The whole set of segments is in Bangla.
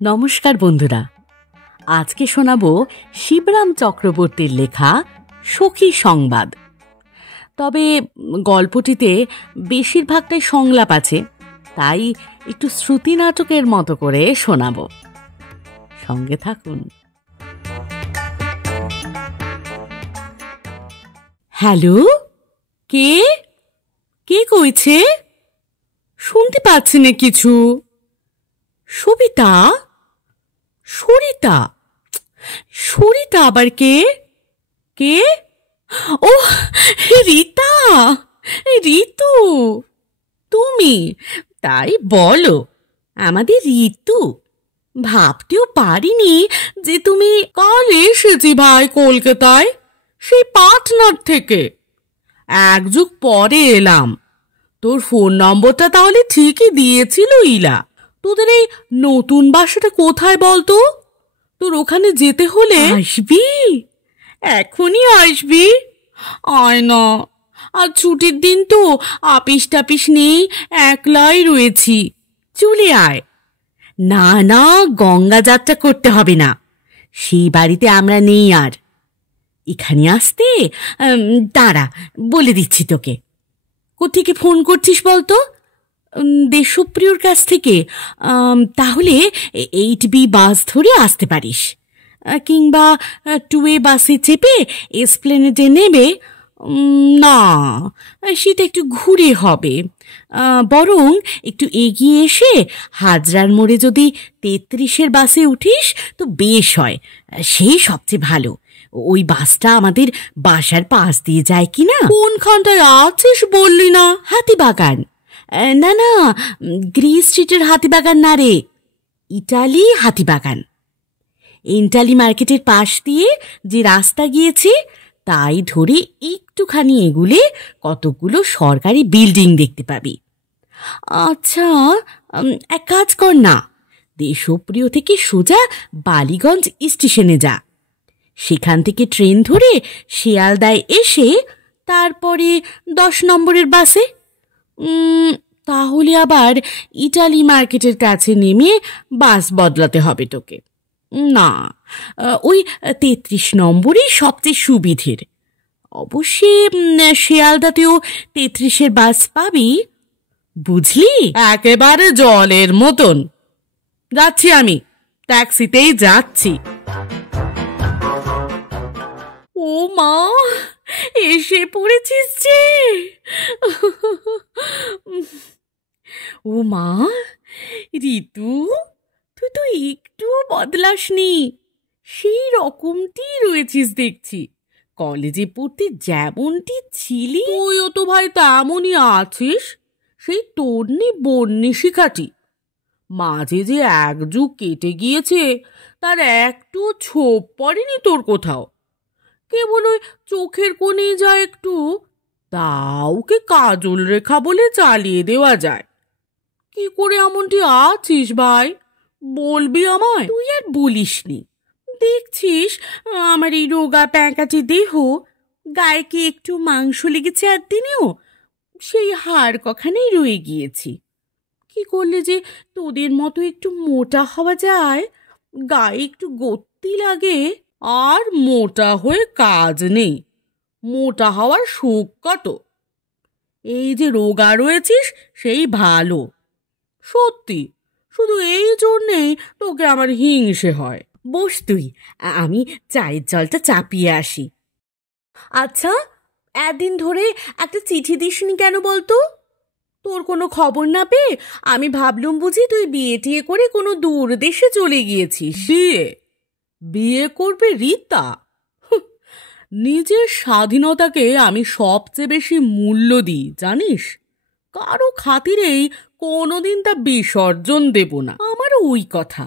নমস্কার বন্ধুরা, আজকে শোনাবো শিবরাম চক্রবর্তীর লেখা সখী সংবাদ। তবে গল্পটিতে বেশিরভাগটাই সংলাপ আছে, তাই একটু শ্রুতি নাটকের মতো করে শোনাবো। সঙ্গে থাকুন। হ্যালো, কে কে কইছে? শুনতে পাচ্ছি না কিছু। সবিতা? সরিতা? সরিতা আবার কে? কে? ও রীতা, ঋতু। তুমি? তাই বলো, আমাদের ঋতু। ভাবতেও পারিনি যে তুমি। কাল এসেছি ভাই কলকাতায়, সেই পাটনার থেকে। এক যুগ পরে এলাম। তোর ফোন নম্বরটা তাহলে ঠিকই দিয়েছিল ইলা। তোদের এই নতুন বাসাটা কোথায় বলতো? তোর ওখানে যেতে হলে আসবি, এখনই আসবি। আয় না, আজ ছুটির দিন তো, আপিস টাপিস নেই, একলাই রয়েছি। চলে আয়। না না, গঙ্গা যাত্রা করতে হবে না, সেই বাড়িতে আমরা নেই আর। এখানে আসতে দাঁড়া, বলে দিচ্ছি তোকে। কোত্থেকে ফোন করছিস বলতো? দেশপ্রিয়র কাছ থেকে। তাহলে 8B বাস ধরে আসতে পারিস, কিংবা 2A বাসে চেপে এসপ্লেনেডে নেবে। না, সেটা একটু ঘুরে হবে। বরং একটু এগিয়ে এসে হাজরার মোড়ে যদি 33-এর বাসে উঠিস তো বেশ হয়, সেই সবচেয়ে ভালো। ওই বাসটা আমাদের বাসার পাশ দিয়ে যায় কি না? কোনখানটায় আছিস বললি না? হাতিবাগান। না না, গ্রিস স্ট্রিটের হাতিবাগান না রে, ইটালি হাতিবাগান। ইন্টালি মার্কেটের পাশ দিয়ে যে রাস্তা গিয়েছে তাই ধরে একটুখানি এগুলে কতগুলো সরকারি বিল্ডিং দেখতে পাবি। আচ্ছা, এক কাজ কর না, দেশপ্রিয় থেকে সোজা বালিগঞ্জ স্টেশনে যা। সেখান থেকে ট্রেন ধরে শিয়ালদায় এসে তারপরে 10 নম্বরের বাসে। তাহলে আবার ইটালি মার্কেটের কাছে নেমে বাস বদলাতে হবে তোকে। না, ওই 33 নম্বরই সবচেয়ে সুবিধের। অবশ্যই শিয়ালদাতেও 33-এর বাস পাবি, বুঝলি? একেবারে জলের মতন। যাচ্ছি আমি, ট্যাক্সিতেই যাচ্ছি। ও মা, এসে পড়েছিস যে। ও মা, ঋতু, তুই তো একটু বদলাসনি, সেই রকমটি রয়েছিস দেখছি। কলেজে পড়তে যেমনটি ছিলি তুইও তো ভাই তেমনই আছিস। সেই তন্নি বন্নি শিখাটি। মাঝে যে এক যুগ কেটে গিয়েছে, তার একটু ছোপ পড়েনি তোর কোথাও। কেবল ওই চোখের কোণেই যা একটু, তাও কে কাজল রেখা বলে চালিয়ে দেওয়া যায়। কি করে এমনটি আছিস ভাই, বলবি আমায়? তুই আর বলিসনি, দেখছিস আমার এই রোগা প্যাঁকাটি দেহ, গায়ে কি একটু মাংস লেগেছে একদিনেও? সেই হাড় কখানেই রয়ে গিয়েছি। কি করলে যে তোদের মতো একটু মোটা হওয়া যায়, গায়ে একটু গতি লাগে। আর মোটা হয়ে কাজ নেই, মোটা হওয়ার সুখ কত। এই যে রোগা রয়েছিস সেই ভালো। সত্যি, শুধু এই জন্যেই তোকে আমার হিংসে হয়। বস তুই, আমি চায়ের জলটা চাপিয়ে আসি। আচ্ছা, একদিন ধরে একটা চিঠি দিসনি কেন বলতো? তোর কোনো খবর না পেয়ে আমি ভাবলুম বুঝি তুই বিয়ে টিয়ে করে কোনো দূর দেশে চলে গিয়েছিস। বিয়ে? বিয়ে করবে রীতা? নিজের স্বাধীনতাকে আমি সবচেয়ে বেশি মূল্য দিই জানিস। কারো খাতিরেই কোনোদিন তা বিসর্জন দেব না। আমারও ওই কথা।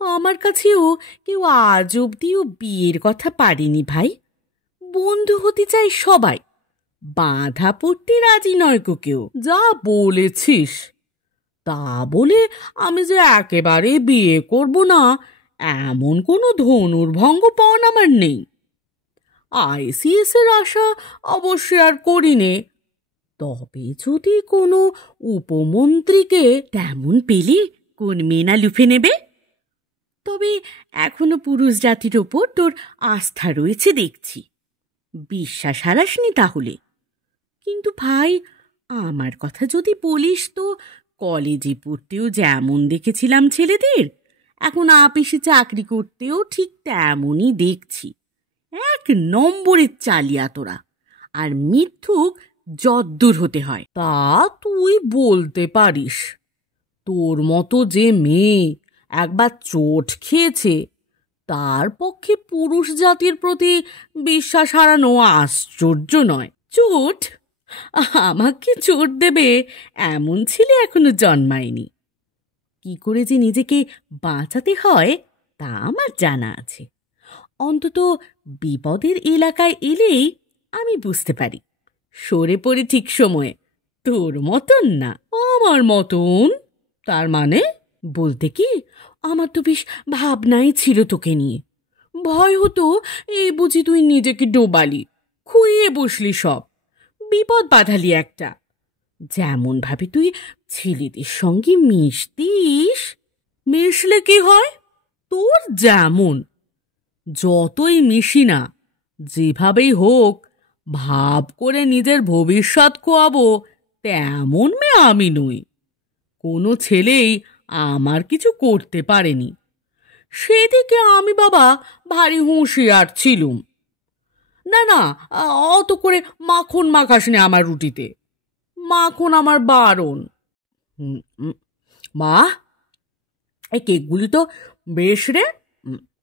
আমার কাছেও কেউ আজ অব্দিও বিয়ের কথা পারেনি ভাই। বন্ধু হতে চাই সবাই, বাঁধা পড়তে রাজি নয় কো কেউ। যা বলেছিস, তা বলে আমি যে একেবারে বিয়ে করব না এমন কোনো ধনুর্ভঙ্গ পণ আমার নেই। ICS এর আশা অবশ্য আর করিনে। তবে যদি কোনো উপমন্ত্রীকে তেমন পেলে কোন মেয়ে না লুফে নেবে? তবে এখনো পুরুষ জাতির ওপর তোর আস্থা রয়েছে দেখছি। বিশ্বাস হারাসনি তাহলে? কিন্তু ভাই, আমার কথা যদি বলিস তো কলেজে পড়তেও যেমন দেখেছিলাম ছেলেদের, এখন আপিসে চাকরি করতেও ঠিক তেমনই দেখছি। এক নম্বরের চালিয়া তোরা, আর মিথ্যুক যদ্দূর হতে হয়। তা তুই বলতে পারিস। তোর মতো যে মেয়ে একবার চোট খেয়েছে, তার পক্ষে পুরুষ জাতির প্রতি বিশ্বাস হারানো আশ্চর্য নয়। চোট? আমাকে চোট দেবে এমন ছেলে এখনো জন্মায়নি। কি করে যে নিজেকে বাঁচাতে হয় তা আমার জানা আছে। অন্তত বিপদের এলাকায় এলেই আমি বুঝতে পারি, সরে পড়ে ঠিক সময়ে। তোর মতন না। আমার মতন? তার মানে? বলতে কি, আমার তো বেশ ভাবনাই ছিল তোকে নিয়ে। ভয় হতো এই বুঝি তুই নিজেকে ডোবালি, খুইয়ে বসলি সব, বিপদ বাঁধালি একটা। যেমন ভাবে তুই ছেলেদের সঙ্গে মিশতিস। মিশলে কি হয়? তোর যেমন। যতই মিশি না, যেভাবেই হোক ভাব করে নিজের ভবিষ্যৎ খোয়াবো তেমন মেয়ে আমি নই। কোনো ছেলেই আমার কিছু করতে পারেনি। সেদিকে আমি বাবা ভারী হুঁশিয়ার ছিলুম। না না, অত করে মাখন মাখাস নে আমার রুটিতে। মাখন আমার বারণ। মা, এই কেকগুলি তো বেশ রে,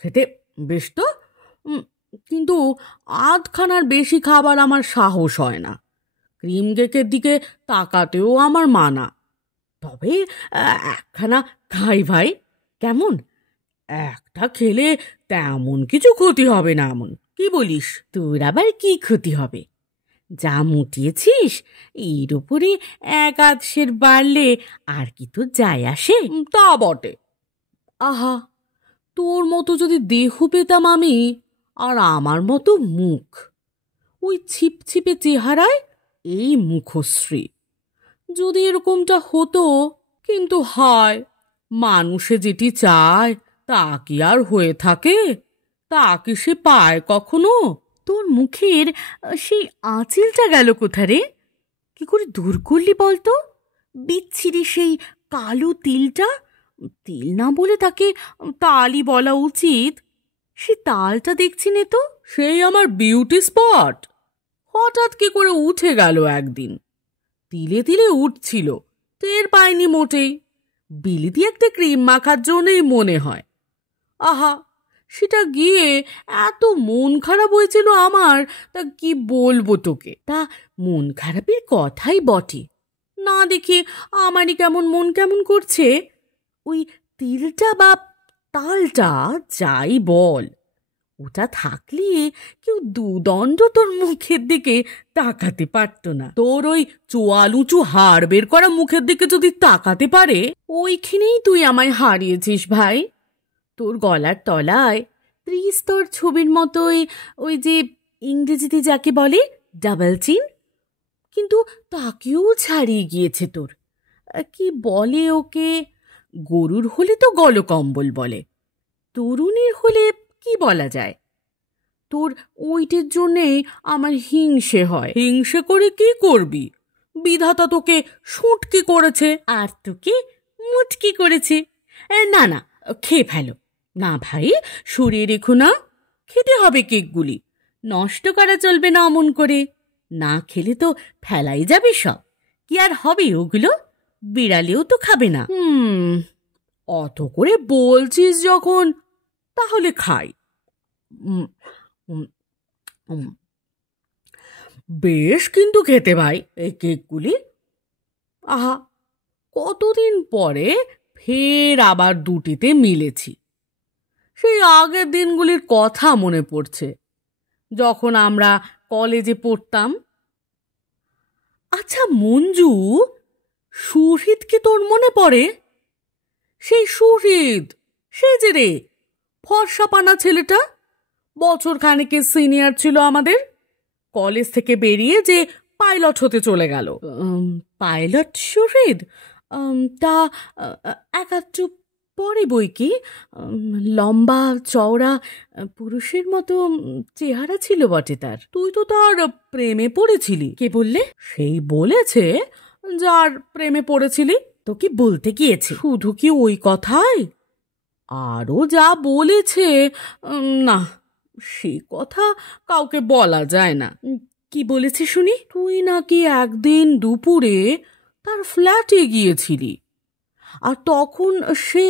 খেতে বেশ তো, কিন্তু আধখানার বেশি খাবার আমার সাহস হয় না। ক্রিম কেকের দিকে তাকাতেও আমার মানা। তবে একখানা খাই ভাই, কেমন? একটা খেলে তেমন কিছু ক্ষতি হবে না, এমন কি বলিস? তোর আবার কি ক্ষতি হবে? যা মুটিয়েছিস এর উপরে এক আধ সের বাড়লে আর কি তোর যায় আসে? তা বটে। আহা, তোর মতো যদি দেহ পেতাম আমি, আর আমার মতো মুখ, ওই ছিপছিপে চেহারায় এই মুখশ্রী, যদি এরকমটা হতো। কিন্তু হায়, মানুষে যেটি চায় তা কি আর হয়ে থাকে? তা কি সে পায় কখনো? তোর মুখের সেই আঁচিলটা গেল কোথারে? কি করে দূর করলি বলতো? বিচ্ছিরি সেই কালো তিলটা, তিল না বলে তাকে তালই বলা উচিত, সে তালটা দেখছি নে তো। সেই আমার বিউটি স্পট হঠাৎ কি করে উঠে গেল একদিন। তিলে তিলে উঠছিল, টের পাইনি মোটেই। বিলিতি একটা ক্রিম মাখার জন্যই মনে হয়। আহা, সেটা গিয়ে এত মন খারাপ হয়েছিল আমার, তা কি বলবো তোকে। তা মন খারাপের কথাই বটে, না দেখে আমারই কেমন মন কেমন করছে। ওই তিলটা বা তালটা যাই বল, ওটা থাকলে কেউ দুদণ্ড তোর মুখের দিকে তাকাতে পারত না। তোর ওই চোয়াল উঁচু হাড় বের করা মুখের দিকে যদি তাকাতে পারে। ওইখানেই তুই আমায় হারিয়েছিস ভাই। তোর গলার তলায় ত্রিস্তর ছবির মতোই, ওই যে ইংরেজিতে যাকে বলে ডাবল চিন, কিন্তু তাকেও ছাড়িয়ে গিয়েছে তোর। কি বলে ওকে? গরুর হলে তো গলকম্বল বলে, তরুণীর হলে কি বলা যায়? তোর ওইটের জন্যেই আমার হিংসে হয়। হিংসে করে কি করবি? বিধাতা তোকে শুটকি করেছে। আর তোকে মুটকি করেছে। না না, খেয়ে ফেলো না ভাই, সরিয়ে রেখো না। খেতে হবে কেকগুলি, নষ্ট করা চলবে না অমন করে। না খেলে তো ফেলাই যাবে সব। কি আর হবে ওগুলো? বিড়ালেও তো খাবে না। অত করে বলছিস যখন, তাহলে খাই। বেশ কিন্তু খেতে ভাই এই কেকগুলি। আহা, কতদিন পরে ফের আবার দুটিতে মিলেছি। সেই আগের দিনগুলির কথা মনে পড়ছে, যখন আমরা কলেজে পড়তাম। আচ্ছা মঞ্জু, সুহৃদকে তোর মনে পড়ে? সেই সুহৃদ, সে যে রে ফর্সাপানা ছেলেটা, বছর খানেকের সিনিয়র ছিল আমাদের। কলেজ থেকে বেরিয়ে যে পাইলট হতে চলে গেল। পাইলট সুহৃদ? তা একাত্তর পরে বই কি, লম্বা চওড়া পুরুষের মতো চেহারা ছিল বটে তার। তুই তো তার প্রেমে পড়েছিলি। কে বললে? সেই বলেছে যার প্রেমে পড়েছিলি। তো কি বলতে গিয়েছে? শুধু কি ওই কথাই, আরও যা বলেছে, না সে কথা কাউকে বলা যায় না। কি বলেছে শুনি? তুই নাকি একদিন দুপুরে তার ফ্ল্যাটে গিয়েছিলি, আর তখন সে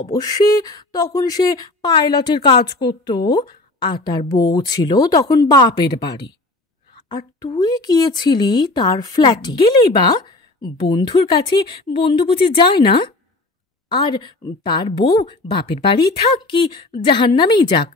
অবশ্যই তখন সে পাইলটের কাজ করত, আর তার বউ ছিল তখন বাপের বাড়ি, আর তুই গিয়েছিলি তার ফ্ল্যাটে। গেলেই বা বন্ধুর কাছে বন্ধু বুঝি যায় না? আর তার বউ বাপের বাড়ি থাক কি জাহান্নামেই যাক,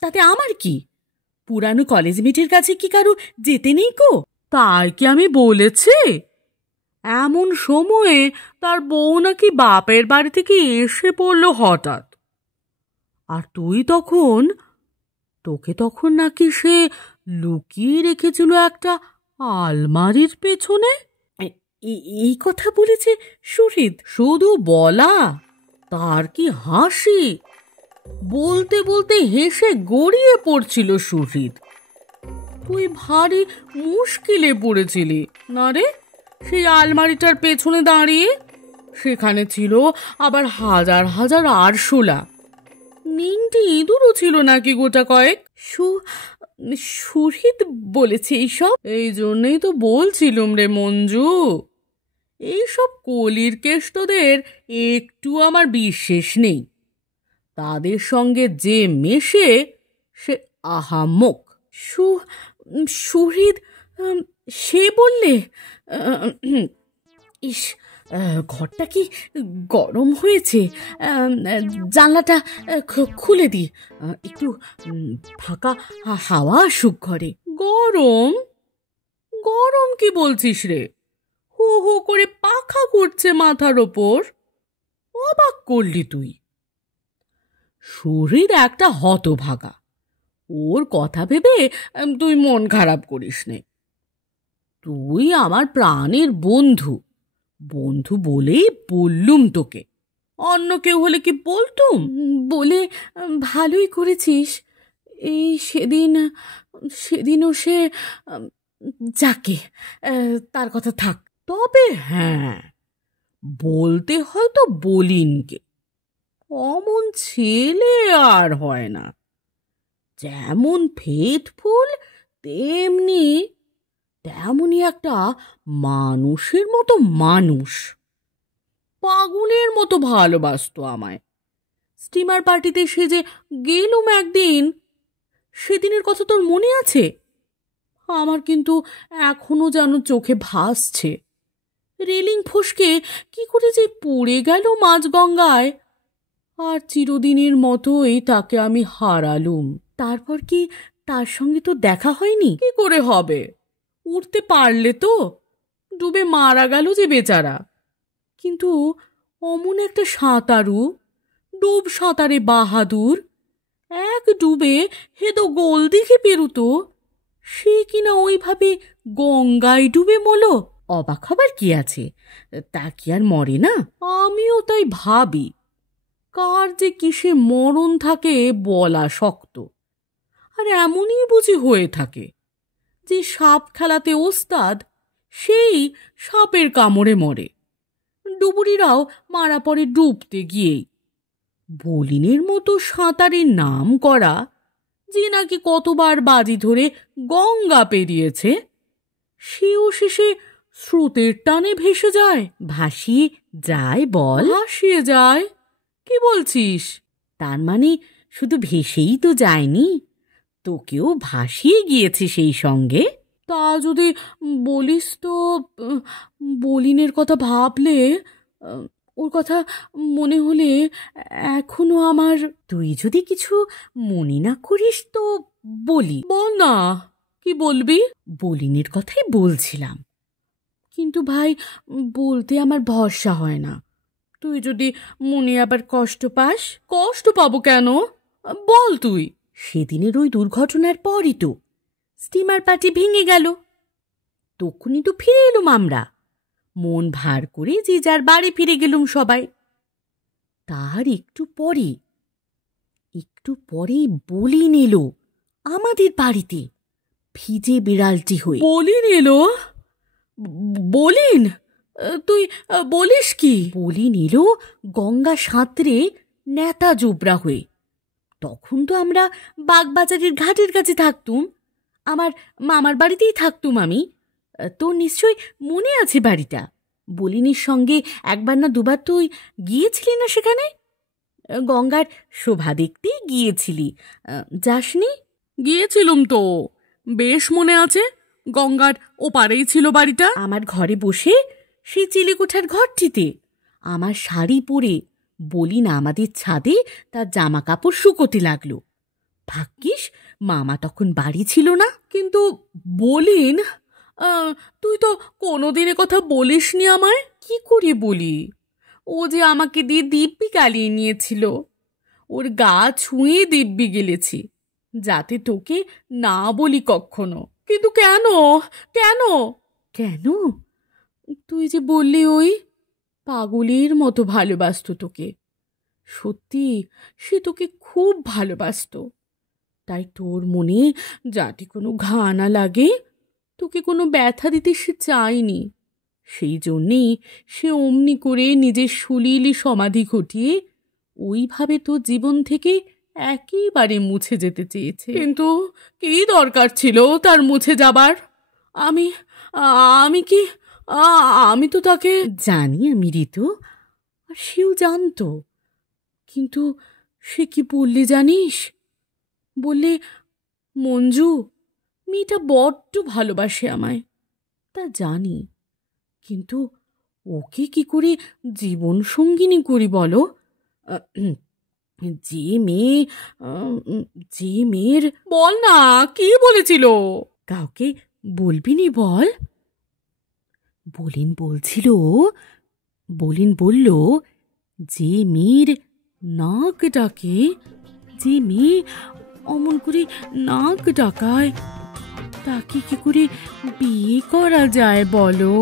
তাতে আমার কি? পুরানো কলেজ মেটের কাছে কি কারো যেতে নেই কো? তাই কি আমি বলেছি? এমন সময়ে তার বউ নাকি বাপের বাড়ি থেকে এসে পড়ল হঠাৎ, আর তোকে তখন নাকি সে লুকিয়ে রেখেছিল একটা আলমারির পেছনে। এই কথা বলেছে সুহৃদ? শুধু বলা, তার কি হাসি! বলতে বলতে হেসে গড়িয়ে পড়ছিল সুহৃদ। তুই ভারী মুশকিলে পড়েছিলি না রে সেই আলমারিটার পেছনে দাঁড়িয়ে। সেখানে ছিল আবার হাজার হাজার আরশোলা, নিংটি ইঁদুরও ছিল নাকি গোটা কয়েক। সুহৃদ বলেছে এইসব? এই জন্যই তো বলছিলুম রে মঞ্জু, এইসব কলির কেষ্টদের একটু আমার বিশ্বাস নেই। তাদের সঙ্গে যে মেশে সে আহাম্মক। সুহৃদ সে বললে? ইস, ঘরটা কি গরম হয়েছে, জানলাটা খুলে দি, একটু ফাঁকা হাওয়া আসুক ঘরে। গরম? গরম কি বলছিস রে? হু হু করে পাখা করছে মাথার ওপর, অবাক করলি তুই। শরীর একটা হতভাগা, ওর কথা ভেবে তুই মন খারাপ করিস নে। তুই আমার প্রাণের বন্ধু, বন্ধু বলেই বললুম তোকে, অন্য কেউ হলে কি বলতুম? বলে ভালোই করেছিস। এই সেদিনও সে, যাকে তার কথা থাক। তবে হ্যাঁ, বলতে হয়তো বলিনকে, অমন ছেলে আর হয় না। যেমন ফেথফুল তেমনি একটা মানুষের মতো মানুষ। পাগলের মতো ভালোবাসতো আমায়। স্টিমার পার্টিতে সে যে গেলুম একদিন, সেদিনের কথা তোর মনে আছে? আমার কিন্তু এখনো যেন চোখে ভাসছে। রেলিং ফসকে কি করে যে পড়ে গেল মাঝগঙ্গায়, আর চিরদিনের মতোই তাকে আমি হারালুম। তারপর কি তার সঙ্গে তো দেখা হয়নি? কি করে হবে? উঠতে পারলে তো? ডুবে মারা গেল যে বেচারা। কিন্তু অমন একটা সাঁতারু, ডুব সাঁতারে বাহাদুর, এক ডুবে হেদো গোল দিকে পেরুতো, সে কিনা ওইভাবে গঙ্গায় ডুবে মলো। অবাক হবার কি আছে? তা কি আর মরে না? আমিও তাই ভাবি, কার যে কিসে মরণ থাকে বলা শক্ত। আর এমনই বুঝি হয়ে থাকে যে সাপ খেলাতে ওস্তাদ, সেই সাপের কামড়ে মরে। ডুবুরিরাও মারা পড়ে ডুবতে গিয়েই। বলিনের মতো সাঁতারের নাম করা, যে নাকি কতবার বাজি ধরে গঙ্গা পেরিয়েছে, সেও শেষে স্রোতের টানে ভেসে যায়। ভাসিয়ে যায় বল? ভাসিয়ে যায়? কি বলছিস? তার মানে শুধু ভেসেই তো যায়নি, তোকেও ভাসিয়ে গিয়েছে সেই সঙ্গে। তা যদি বলিস তো, বলিনের কথা ভাবলে, ওর কথা মনে হলে এখনো আমার। তুই যদি কিছু মনে না করিস তো বলি। বল না, কি বলবি? বলিনের কথাই বলছিলাম। কিন্তু ভাই, বলতে আমার ভরসা হয় না। তুই যদি মনে আবার কষ্ট পাস। কষ্ট পাবো কেন? বল তুই। সেদিনের ওই দুর্ঘটনার পরই তো স্টিমার পার্টি ভেঙে গেল। তখনই তো ফিরে এলুম আমরা, মন ভার করে যে যার বাড়ি ফিরে গেলুম সবাই। তার একটু পরেই বলিন এলো আমাদের বাড়িতে, ভিজে বিড়ালটি হয়ে। বলিন এলো? বলিন? তুই বলিস কি? বলিন এলো গঙ্গা সাঁতরে নেতা জোবরা হয়ে। তখন তো আমরা বাগবাজারের ঘাটের কাছে থাকতুম, আমার মামার বাড়িতেই থাকতুম আমি। তোর নিশ্চয় মনে আছে বাড়িটা? বলিনের সঙ্গে একবার না দুবার তুই গিয়েছিলি না সেখানে? গঙ্গার শোভা দেখতেই গিয়েছিলি, যাসনি? গিয়েছিলুম তো, বেশ মনে আছে। গঙ্গার ওপারেই ছিল বাড়িটা। আমার ঘরে বসে সেই চিলেকোঠার ঘরটিতে আমার শাড়ি পরে বলিন আমাদের ছাদে তার জামা কাপড় শুকোতে লাগলো। ভাগ্যিস মামা তখন বাড়ি ছিল না। কিন্তু বলিন, তুই তো কোনোদিন কথা বলিসনি আমায়। কি করে বলি? ও যে আমাকে দিয়ে দিব্যি গালিয়ে নিয়েছিল, ওর গা ছুঁয়ে দিব্যি গেলেছি যাতে তোকে না বলি কখনো। কিন্তু কেন কেন কেন? তুই যে বললি ওই পাগলের মতো ভালোবাসতো তোকে। সত্যি সে তোকে খুব ভালোবাসতো, তাই তোর মনে যাতে কোনো ঘা না লাগে, তোকে কোনো ব্যথা দিতে সে চায়নি। সেই জন্যেই সে অমনি করে নিজের সুলীল সমাধি ঘটিয়ে ওইভাবে তোর জীবন থেকে একেবারে মুছে যেতে চেয়েছে। কিন্তু কি দরকার ছিল তার মুছে যাবার? আমি তো তাকে জানি আমি ঋতু, আর সেও জানতো। কিন্তু সে কি বললে জানিস? বললে, মঞ্জু মেয়েটা বড্ড ভালোবাসে আমায়। তা জানি, কিন্তু ওকে কি করে জীবন সঙ্গিনী করি বলো? যে মেয়ের বল না, কি বলেছিল? কাউকে বলবি নি বল। বলিন বলল, যে মেয়ের নাক ডাকে, যে মেয়ে অমন করে নাক ডাকায়, তাকে কি করে বিয়ে করা যায় বলো?